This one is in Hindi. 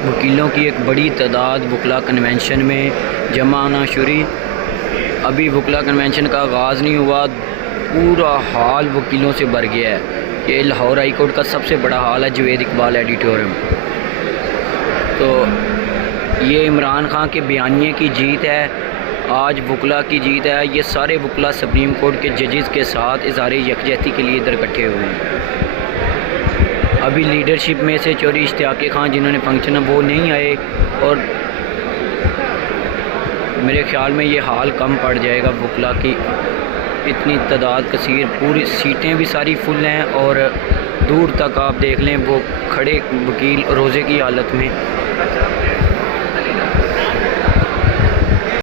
वकीलों की एक बड़ी तादाद वकला कन्वेंशन में जमा होना शुरू। अभी वकला कन्वेंशन का आगाज़ नहीं हुआ, पूरा हॉल वकीलों से भर गया है। ये लाहौर हाई कोर्ट का सबसे बड़ा हॉल है, जवेद इकबाल एडिटोरियम। तो ये इमरान खान के बयानिए की जीत है, आज वकला की जीत है। ये सारे वकला सुप्रीम कोर्ट के जजेस के साथ इज़हार यकजहती के लिए इधर इकट्ठे हुए हैं। अभी लीडरशिप में से चौधरी इश्तियाक खान जिन्होंने फंक्शन है वो नहीं आए, और मेरे ख्याल में ये हाल कम पड़ जाएगा वकला की। इतनी तादाद कसीर, पूरी सीटें भी सारी फुल हैं, और दूर तक आप देख लें वो खड़े वकील रोज़े की हालत में।